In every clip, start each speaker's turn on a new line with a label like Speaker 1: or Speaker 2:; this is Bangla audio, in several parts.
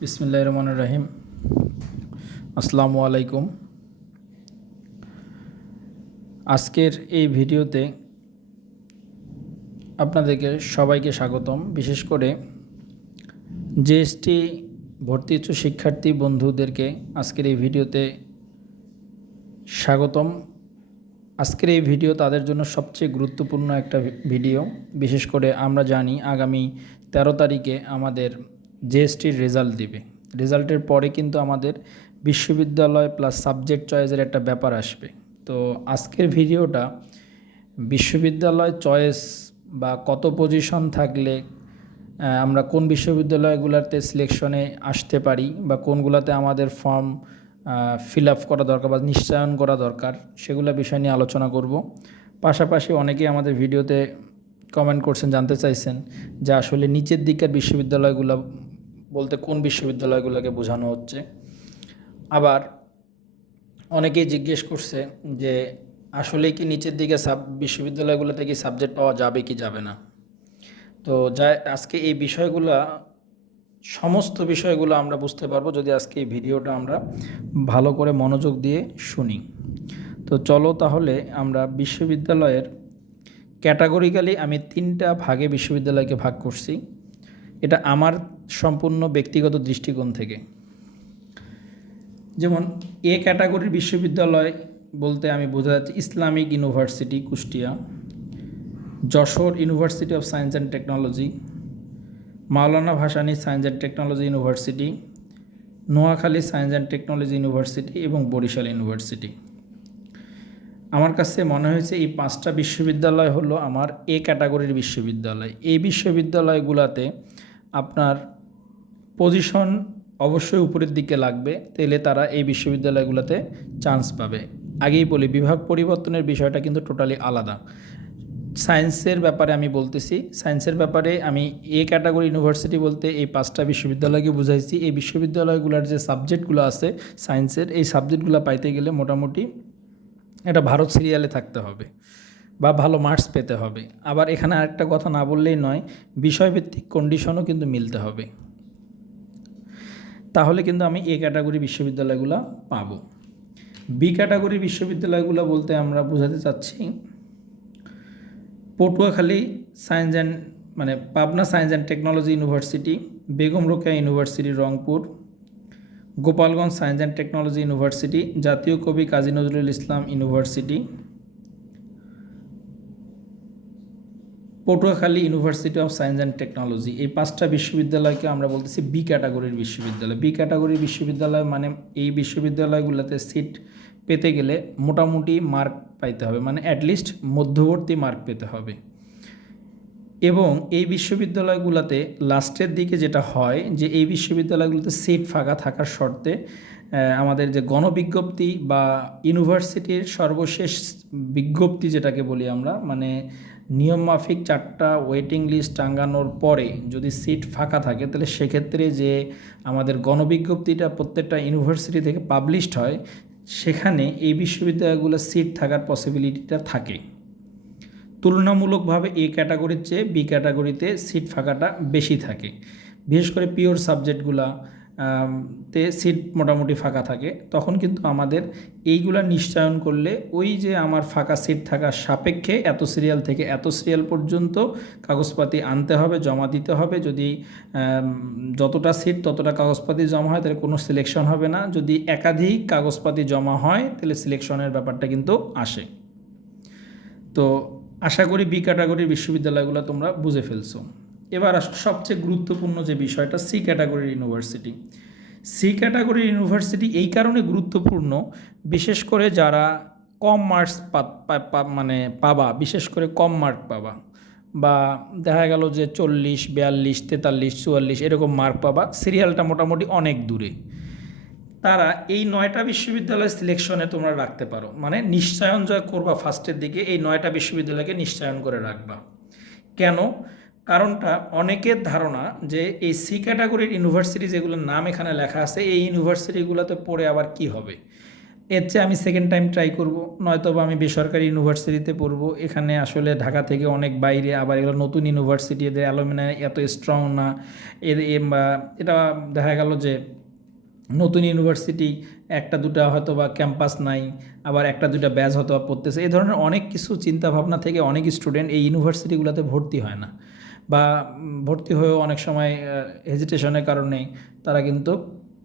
Speaker 1: বিসমিল্লাহ রহমান রাহিম। আসসালামু আলাইকুম। আজকের এই ভিডিওতে আপনাদেরকে সবাইকে স্বাগতম। বিশেষ করে জিএসটি ভর্তি ইচ্ছু শিক্ষার্থী বন্ধুদেরকে আজকের এই ভিডিওতে স্বাগতম। আজকের এই ভিডিও তাদের জন্য সবচেয়ে গুরুত্বপূর্ণ একটা ভিডিও। বিশেষ করে আমরা জানি আগামী তেরো তারিখে আমাদের জিএসটির রেজাল্ট দিবে। রেজাল্টের পরে কিন্তু আমাদের বিশ্ববিদ্যালয় প্লাস সাবজেক্ট চয়েসের একটা ব্যাপার আসবে। তো আজকের ভিডিওটা বিশ্ববিদ্যালয় চয়েস বা কত পজিশন থাকলে আমরা কোন বিশ্ববিদ্যালয়গুলোতে সিলেকশনে আসতে পারি বা কোনগুলোতে আমাদের ফর্ম ফিল আপ করা দরকার বা নিশ্চয়ন করা দরকার, সেগুলো বিষয় নিয়ে আলোচনা করব। পাশাপাশি অনেকেই আমাদের ভিডিওতে কমেন্ট করছেন, জানতে চাইছেন যে আসলে নিচের দিকের বিশ্ববিদ্যালয়গুলো বলতে কোন বিশ্ববিদ্যালয়গুলোকে বোঝানো হচ্ছে। আবার অনেকেই জিজ্ঞেস করছে যে আসলে কি নিচের দিকে সাব, বিশ্ববিদ্যালয়গুলোতে কি সাবজেক্ট পাওয়া যাবে কি যাবে না? তো যা আজকে এই বিষয়গুলা, সমস্ত বিষয়গুলো আমরা বুঝতে পারব যদি আজকে এই ভিডিওটা আমরা ভালো করে মনোযোগ দিয়ে শুনি। তো চলো তাহলে আমরা বিশ্ববিদ্যালয়ের ক্যাটাগরিক্যালি আমি তিনটা ভাগে বিশ্ববিদ্যালয়কে ভাগ করছি। এটা আমার সম্পূর্ণ ব্যক্তিগত দৃষ্টিকোণ থেকে। যেমন, এ ক্যাটাগরির বিশ্ববিদ্যালয় বলতে আমি বোঝা যাচ্ছে Islamic university, Kushtia, Jessore university of science and technology, Maulana Bhasani science and technology university, Noakhali science and technology university এবং বরিশাল ইউনিভার্সিটি। আমার কাছে মনে হয়েছে এই পাঁচটা বিশ্ববিদ্যালয় হলো আমার এ ক্যাটাগরির বিশ্ববিদ্যালয়। এই বিশ্ববিদ্যালয়গুলোতে আপনার পজিশন অবশ্যই উপরের দিকে লাগবে তাহলে তারা এই বিশ্ববিদ্যালয়গুলোতে চান্স পাবে। আগেই বলি, বিভাগ পরিবর্তনের বিষয়টা কিন্তু টোটালি আলাদা। সায়েন্সের ব্যাপারে আমি বলতেছি সায়েন্সের ব্যাপারে আমি এ ক্যাটাগরি ইউনিভার্সিটি বলতে এই পাঁচটা বিশ্ববিদ্যালয়কে বুঝাইছি। এই বিশ্ববিদ্যালয়গুলোর যে সাবজেক্টগুলো আছে সায়েন্সের এই সাবজেক্টগুলো পাইতে গেলে মোটামুটি এটা ভারত সিরিয়ালে থাকতে হবে। বা ভালো মার্কস পেতে হবে। আবার এখানে আরেকটা কথা না বললেই নয়, বিষয়ভিত্তিক কন্ডিশনও কিন্তু মিলতে হবে। তাহলে কিন্তু আমি এ ক্যাটাগরি বিশ্ববিদ্যালয়গুলো পাবো। বি ক্যাটাগরি বিশ্ববিদ্যালয়গুলো বলতে আমরা বোঝাতে চাচ্ছি, পটুয়াখালী সায়েন্স অ্যান্ড মানে Pabna science and technology university Begum Rokeya university Rangpur, Gopalganj science and technology university Jatiya Kabi Kazi Nazrul Islam university Patuakhali university of science and technology এই পাঁচটা বিশ্ববিদ্যালয়কে আমরা বলতেছি বি ক্যাটাগরির বিশ্ববিদ্যালয়। বি ক্যাটাগরির বিশ্ববিদ্যালয় মানে এই বিশ্ববিদ্যালয়গুলোতে সিট পেতে গেলে মোটামুটি মার্ক পাইতে হবে মানে অ্যাটলিস্ট মধ্যবর্তী মার্ক পেতে হবে। এবং এই বিশ্ববিদ্যালয়গুলোতে লাস্টের দিকে যেটা হয়, যে এই বিশ্ববিদ্যালয়গুলোতে সিট ফাঁকা থাকার শর্তে আমাদের যে গণবিজ্ঞপ্তি বা ইউনিভার্সিটির সর্বশেষ বিজ্ঞপ্তি যেটাকে বলি আমরা মানে নিয়মমাফিক চারটা ওয়েটিং লিস্ট টাঙ্গানোর পরে যদি সিট ফাঁকা থাকে, তাহলে সেক্ষেত্রে যে আমাদের গণবিজ্ঞপ্তিটা প্রত্যেকটা ইউনিভার্সিটি থেকে পাবলিশড হয়, সেখানে এই বিশ্ববিদ্যালয়গুলোর সিট থাকার পসিবিলিটিটা থাকে। তুলনামূলকভাবে এ ক্যাটাগরির চেয়ে বি ক্যাটাগরিতে সিট ফাঁকাটা বেশি থাকে। বিশেষ করে পিওর সাবজেক্টগুলা তে সিট মোটামুটি ফাঁকা থাকে। তখন কিন্তু আমাদের এইগুলা নিশ্চয়ন করলে ওই যে আমার ফাঁকা সিট থাকার সাপেক্ষে এত সিরিয়াল থেকে এত সিরিয়াল পর্যন্ত কাগজপাতি আনতে হবে, জমা দিতে হবে। যদি যতটা সিট ততটা কাগজপাতি জমা হয়, তাহলে কোনো সিলেকশন হবে না। যদি একাধিক কাগজপাতি জমা হয়, তাহলে সিলেকশনের ব্যাপারটা কিন্তু আসে। তো আশা করি বি ক্যাটাগরির বিশ্ববিদ্যালয়গুলো তোমরা বুঝে ফেলছো। এবার সবচেয়ে গুরুত্বপূর্ণ যে বিষয়টা, সি ক্যাটাগরির ইউনিভার্সিটি। সি ক্যাটাগরির ইউনিভার্সিটি এই কারণে গুরুত্বপূর্ণ, বিশেষ করে যারা কম মার্কস মানে পাবা, বিশেষ করে কম মার্ক পাবা, বা দেখা গেল যে চল্লিশ, বিয়াল্লিশ, তেতাল্লিশ, চুয়াল্লিশ এরকম মার্ক পাবা, সিরিয়ালটা মোটামুটি অনেক দূরে। তারা এই নয়টা বিশ্ববিদ্যালয় সিলেকশনে তোমরা রাখতে পারো। মানে নিশ্চয়ন যা করবা ফার্স্টের দিকে, এই নয়টা বিশ্ববিদ্যালয়কে নিশ্চয়ন করে রাখবা। কেন? কারণটা অনেকের ধারণা যে এই সি ক্যাটাগরির ইউনিভার্সিটি যেগুলোর নাম এখানে লেখা আছে, এই ইউনিভার্সিটিগুলোতে পড়ে আবার কি হবে? এর চেয়ে আমি সেকেন্ড টাইম ট্রাই করব নয়তো বা আমি বেসরকারি ইউনিভার্সিটিতে পড়ব, এখানে আসলে ঢাকা থেকে অনেক বাইরে, আবার এগুলো নতুন ইউনিভার্সিটি এদের অ্যালুমিনাই এত স্ট্রং না। এর এটা দেখা গেল যে নতুন ইউনিভার্সিটি একটা দুটা হয়তো বা ক্যাম্পাস নাই, আবার একটা দুটা ব্যাচ হয়তো বা পড়তেছে। এই ধরনের অনেক কিছু চিন্তা ভাবনা থেকে অনেক স্টুডেন্ট এই ইউনিভার্সিটিগুলোতে ভর্তি হয় না। বা ভর্তি হয়েও অনেক সময় হেজিটেশনের কারণে তারা কিন্তু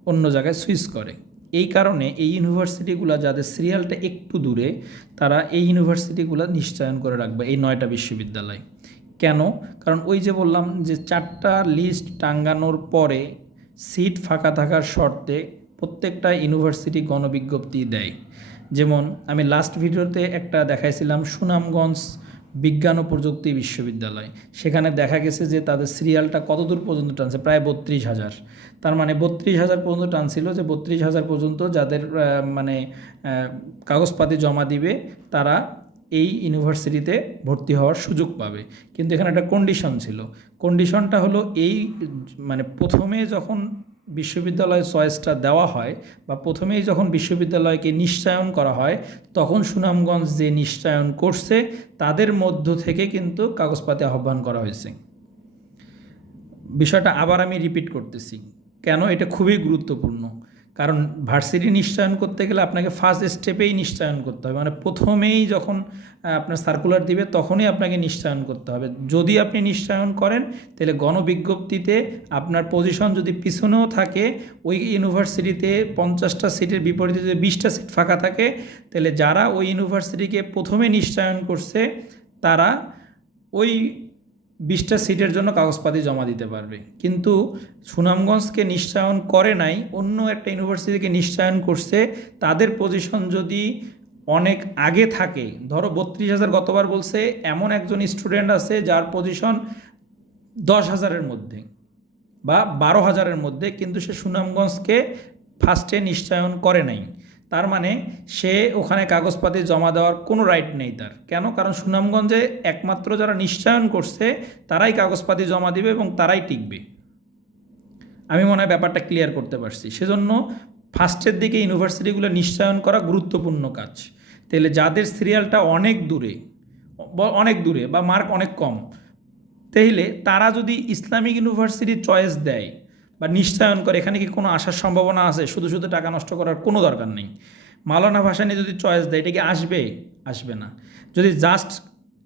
Speaker 1: অন্য জায়গায় সুইচ করে। এই কারণে এই ইউনিভার্সিটিগুলো যাদের সিরিয়ালটা একটু দূরে, তারা এই ইউনিভার্সিটিগুলো নিশ্চয়ন করে রাখবে এই নয়টা বিশ্ববিদ্যালয়। কেন? কারণ ওই যে বললাম যে চারটা লিস্ট টাঙ্গানোর পরে সিট ফাঁকা থাকার শর্তে প্রত্যেকটা ইউনিভার্সিটি গণবিজ্ঞপ্তি দেয়। যেমন, আমি লাস্ট ভিডিওতে একটা দেখাইছিলাম সুনামগঞ্জ বিজ্ঞান ও প্রযুক্তি বিশ্ববিদ্যালয়। সেখানে দেখা গেছে যে তাদের সিরিয়ালটা কতদূর পর্যন্ত টানছে? প্রায় বত্রিশ হাজার। তার মানে বত্রিশ হাজার পর্যন্ত টানছিল যে বত্রিশ হাজার পর্যন্ত যাদের মানে কাগজপাতি জমা দিবে, তারা এই ইউনিভার্সিটিতে ভর্তি হওয়ার সুযোগ পাবে। কিন্তু এখানে একটা কন্ডিশন ছিল। কন্ডিশনটা হলো এই মানে প্রথমে যখন বিশ্ববিদ্যালয় চয়েসটা দেওয়া হয় বা প্রথমেই যখন বিশ্ববিদ্যালয়কে নিশ্চয়ন করা হয়, তখন সুনামগঞ্জ যে নিশ্চয়ন করছে, তাদের মধ্য থেকে কিন্তু কাগজপাতি আহ্বান করা হয়েছে। বিষয়টা আবার আমি রিপিট করতেছি। কেন? এটা খুবই গুরুত্বপূর্ণ। কারণ ভার্সিটি নিশ্চয়ন করতে গেলে আপনাকে ফার্স্ট স্টেপেই নিশ্চয়ন করতে হবে। মানে প্রথমেই যখন আপনার সার্কুলার দিবে তখনই আপনাকে নিশ্চয়ন করতে হবে। যদি আপনি নিশ্চয়ন করেন, তাহলে গণবিজ্ঞপ্তিতে আপনার পজিশন যদি পিছনেও থাকে, ওই ইউনিভার্সিটিতে পঞ্চাশটা সিটের বিপরীতে যদি বিশটা সিট ফাঁকা থাকে, তাহলে যারা ওই ইউনিভার্সিটিকে প্রথমে নিশ্চয়ন করছে, তারা ওই বিশটা সিটের জন্য কাগজপাতি জমা দিতে পারবে। কিন্তু সুনামগঞ্জকে নিশ্চয়ন করে নাই, অন্য একটা ইউনিভার্সিটিকে নিশ্চয়ন করছে, তাদের পজিশন যদি অনেক আগে থাকে, ধরো বত্রিশ হাজার গতবার বলছে, এমন একজন স্টুডেন্ট আছে যার পজিশন দশ হাজারের মধ্যে বা বারো হাজারের মধ্যে, কিন্তু সে সুনামগঞ্জকে ফার্স্টে নিশ্চয়ন করে নাই। তার মানে সে ওখানে কাগজপাতি জমা দেওয়ার কোনো রাইট নেই তার। কেন? কারণ সুনামগঞ্জে একমাত্র যারা নিশ্চয়ন করছে, তারাই কাগজপাতি জমা দিবে এবং তারাই টিকবে। আমি মনে হয় ব্যাপারটা ক্লিয়ার করতে পারছি। সেজন্য ফার্স্টের দিকে ইউনিভার্সিটিগুলো নিশ্চয়ন করা গুরুত্বপূর্ণ কাজ। তাহলে যাদের সিরিয়ালটা অনেক দূরে অনেক দূরে, বা মার্ক অনেক কম তাইলে তারা যদি ইসলামিক ইউনিভার্সিটি চয়েস দেয় বা নিশ্চয়ন করে, এখানে কি কোনো আসার সম্ভাবনা আছে? শুধু শুধু টাকা নষ্ট করার কোনো দরকার নেই। মালানা ভাষা নিয়ে যদি চয়েস দেয়, এটা কি আসবে? আসবে না। যদি জাস্ট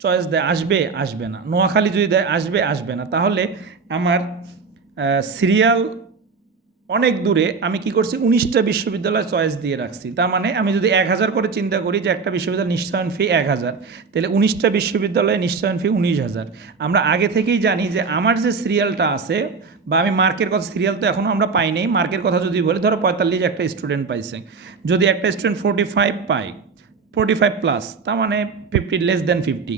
Speaker 1: চয়েস দেয়, আসবে আসবে না। নোয়াখালী যদি দেয়, আসবে আসবে না। তাহলে আমার সিরিয়াল অনেক দূরে আমি কি করছি? উনিশটা বিশ্ববিদ্যালয় চয়েস দিয়ে রাখছি। তার মানে আমি যদি এক হাজার করে চিন্তা করি যে একটা বিশ্ববিদ্যালয় নিশ্চয়ন ফি এক হাজার, তাহলে উনিশটা বিশ্ববিদ্যালয়ে নিশ্চয়ন ফি উনিশ হাজার। আমরা আগে থেকেই জানি যে আমার যে সিরিয়ালটা আছে, বা আমি মার্কের কথা সিরিয়াল তো এখনও আমরা পাই পাইনি মার্কের কথা যদি বলি, ধরো পঁয়তাল্লিশ একটা স্টুডেন্ট পাইছে। যদি একটা স্টুডেন্ট ফোর্টি ফাইভ পাই ফোর্টি ফাইভ প্লাস তার মানে ফিফটি লেস দেন ফিফটি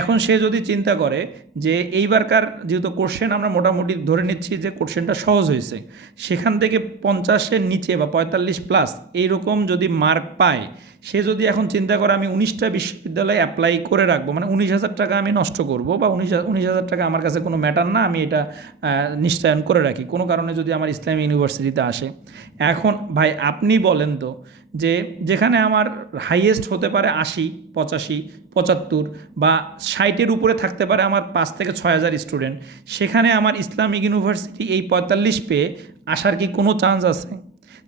Speaker 1: এখন সে যদি চিন্তা করে যে এইবারকার যেহেতু কোশ্চেন আমরা মোটামুটি ধরে নিচ্ছি যে কোশ্চেনটা সহজ হয়েছে, সেখান থেকে পঞ্চাশের নিচে বা পঁয়তাল্লিশ প্লাস এইরকম যদি মার্ক পায়, সে যদি এখন চিন্তা করে আমি উনিশটা বিশ্ববিদ্যালয়ে অ্যাপ্লাই করে রাখব মানে উনিশ হাজার টাকা আমি নষ্ট করব বা উনিশ উনিশ হাজার টাকা আমার কাছে কোনো ম্যাটার না, আমি এটা নিশ্চয়ন করে রাখি। কোনো কারণে যদি আমার ইসলামী ইউনিভার্সিটিতে আসে। এখন ভাই আপনি বলেন তো যে যেখানে আমার হাইয়েস্ট হতে পারে আশি, পঁচাশি, পঁচাত্তর বা ষাটের উপরে থাকতে পারে আমার পাঁচ থেকে ছয় হাজার স্টুডেন্ট। সেখানে আমার ইসলামিক ইউনিভার্সিটি এই পঁয়তাল্লিশ পেয়ে আসার কি কোনো চান্স আছে?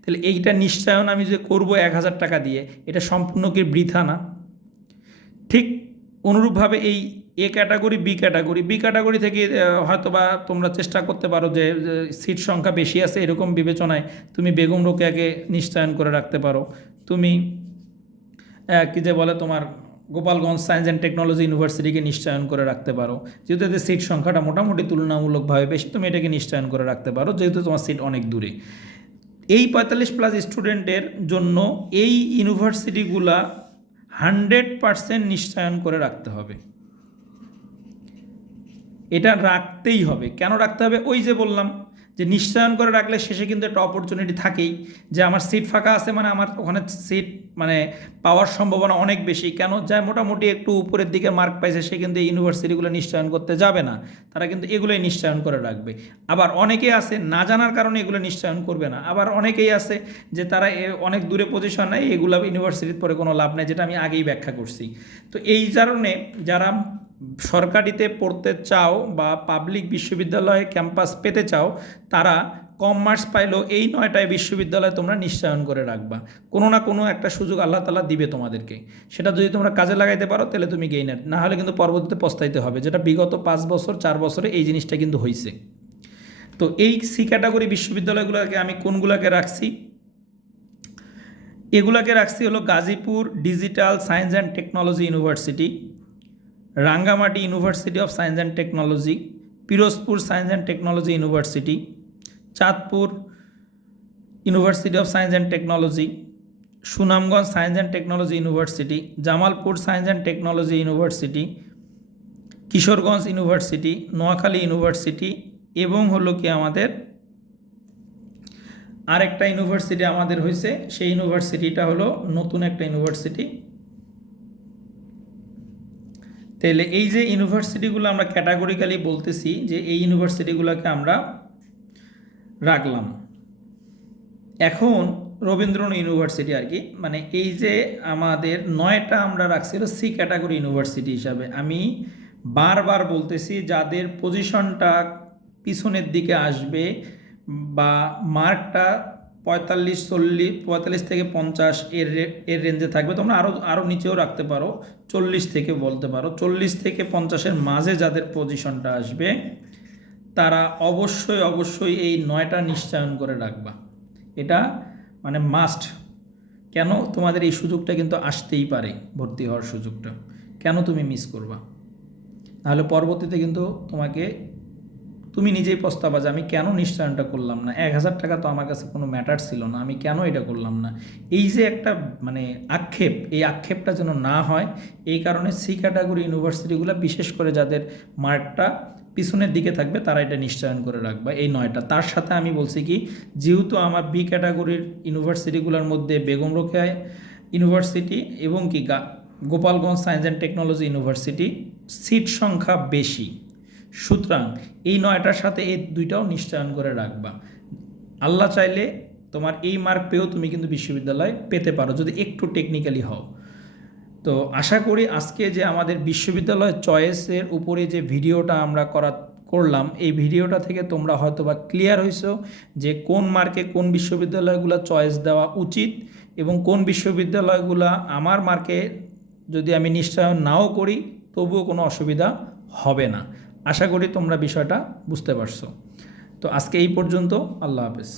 Speaker 1: তাহলে এইটা নিশ্চয়ন আমি যে করব এক হাজার টাকা দিয়ে, এটা সম্পূর্ণ কি বৃথা না? ঠিক অনুরূপভাবে এই A category, B category B category থেকে হয়তো বা তোমরা চেষ্টা করতে পারো যে সিট সংখ্যা বেশি আছে এরকম বিবেচনায় তুমি বেগম রোকেয়াকে নিশ্চয়ন করে রাখতে পারো। তুমি কি যে বলে তোমার গোপালগঞ্জ সায়েন্স অ্যান্ড টেকনোলজি ইউনিভার্সিটিকে নিশ্চয়ন করে রাখতে পারো। যেহেতু এদের সিট সংখ্যাটা মোটামুটি তুলনামূলকভাবে বেশি, তুমি এটাকে নিশ্চয়ন করে রাখতে পারো, যেহেতু তোমার সিট অনেক দূরে। এই পঁয়তাল্লিশ প্লাস স্টুডেন্টের জন্য এই ইউনিভার্সিটিগুলা হান্ড্রেড পারসেন্ট নিশ্চয়ন করে রাখতে হবে। এটা রাখতেই হবে। কেন রাখতে হবে? ওই যে বললাম যে নিশ্চয়ন করে রাখলে শেষে কিন্তু একটা অপরচুনিটি থাকেই যে আমার সিট ফাঁকা আছে মানে আমার ওখানে সিট মানে পাওয়ার সম্ভাবনা অনেক বেশি। কেন? যায় মোটামুটি একটু উপরের দিকে মার্ক পাইছে, সে কিন্তু এই ইউনিভার্সিটিগুলো নিশ্চয়ন করতে যাবে না। তারা কিন্তু এগুলোই নিশ্চয়ন করে রাখবে। আবার অনেকেই আছে, না জানার কারণে এগুলো নিশ্চয়ন করবে না। আবার অনেকেই আছে যে তারা অনেক দূরে পজিশন নেয়, এগুলো ইউনিভার্সিটির পরে কোনো লাভ নেই, যেটা আমি আগেই ব্যাখ্যা করছি। তো এই কারণে যারা সরকারিতে পড়তে চাও বা পাবলিক বিশ্ববিদ্যালয়ে ক্যাম্পাস পেতে চাও, তারা কম মার্কস পাইলেও এই নয়টায় বিশ্ববিদ্যালয়ে তোমরা নিশ্চয়ন করে রাখবা। কোনো না কোনো একটা সুযোগ আল্লাহ তালা দিবে তোমাদেরকে। সেটা যদি তোমরা কাজে লাগাইতে পারো, তাহলে তুমি গেইনার না হলে কিন্তু পরবর্তীতে পস্তাইতে হবে, যেটা বিগত পাঁচ বছর, চার বছরে এই জিনিসটা কিন্তু হয়েছে তো এই সি ক্যাটাগরি বিশ্ববিদ্যালয়গুলোকে আমি কোনগুলোকে রাখছি? এগুলাকে রাখছি হলো Gazipur digital science and technology university Rangamati university of science and technology Pirojpur science and technology university Chandpur university of science and technology Sunamganj science and technology university Jamalpur science and technology university Kishoreganj university Noakhali university এবং হলো কি আমাদের আরেকটা ইউনিভার্সিটি আমাদের হয়েছে সেই ইউনিভার্সিটিটা হলো নতুন একটা ইউনিভার্সিটি তাহলে এই যে ইউনিভার্সিটিগুলো আমরা ক্যাটাগরিক্যালি বলতেছি যে এই ইউনিভার্সিটিগুলোকে আমরা রাখলাম। এখন রবীন্দ্র ইউনিভার্সিটি আর কি মানে এই যে আমাদের নয়টা আমরা রাখছিল সি ক্যাটাগরি ইউনিভার্সিটি হিসাবে। আমি বারবার বলতেছি, যাদের পজিশনটা পিছনের দিকে আসবে বা মার্কটা পঁয়তাল্লিশ, চল্লিশ, পঁয়তাল্লিশ থেকে পঞ্চাশ এর এর রেঞ্জে থাকবে। তোমরা আরও আরও নিচেও রাখতে পারো। চল্লিশ থেকে বলতে পারো। চল্লিশ থেকে পঞ্চাশের মাঝে যাদের পজিশনটা আসবে, তারা অবশ্যই অবশ্যই এই নয়টা নিশ্চয়ন করে রাখবা। এটা মানে মাস্ট কেন? তোমাদের এই সুযোগটা কিন্তু আসতেই পারে, ভর্তি হওয়ার সুযোগটা। কেন তুমি মিস করবা? নাহলে পরবর্তীতে কিন্তু তোমাকে তুমি নিজেই পস্তাবা যে আমি কেন নিশ্চয়নটা করলাম না? এক হাজার টাকা তো আমার কাছে কোনো ম্যাটার ছিল না, আমি কেন এটা করলাম না? এই যে একটা মানে আক্ষেপ, এই আক্ষেপটা যেন না হয়, এই কারণে সি ক্যাটাগরি ইউনিভার্সিটিগুলো বিশেষ করে যাদের মার্কটা পিছনের দিকে থাকবে, তারা এটা নিশ্চয়ন করে রাখবা, এই নয়টা। তার সাথে আমি বলছি কি, যেহেতু আমার বি ক্যাটাগরির ইউনিভার্সিটিগুলোর মধ্যে বেগম রোকেয়া ইউনিভার্সিটি এবং কি Gopalganj science and technology university seat সংখ্যা বেশি। সুতরাং এই নয়টার সাথে এই দুইটাও নিশ্চয়ন করে রাখবা। আল্লাহ চাইলে তোমার এই মার্ক পেয়েও তুমি কিন্তু বিশ্ববিদ্যালয় পেতে পারো, যদি একটু টেকনিক্যালি হও। তো আশা করি আজকে যে আমাদের বিশ্ববিদ্যালয় চয়েসের উপরে যে ভিডিওটা আমরা করা, করলাম, এই ভিডিওটা থেকে তোমরা হয়তো বা ক্লিয়ার হয়েছো যে কোন মার্কে কোন বিশ্ববিদ্যালয়গুলো চয়েস দেওয়া উচিত এবং কোন বিশ্ববিদ্যালয়গুলো আমার মার্কে যদি আমি নিশ্চয়ন নাও করি, তবুও কোনো অসুবিধা হবে না। আশা করি তোমরা বিষয়টা বুঝতে পারছ। তো আজকে এই পর্যন্ত আল্লাহ হাফেজ।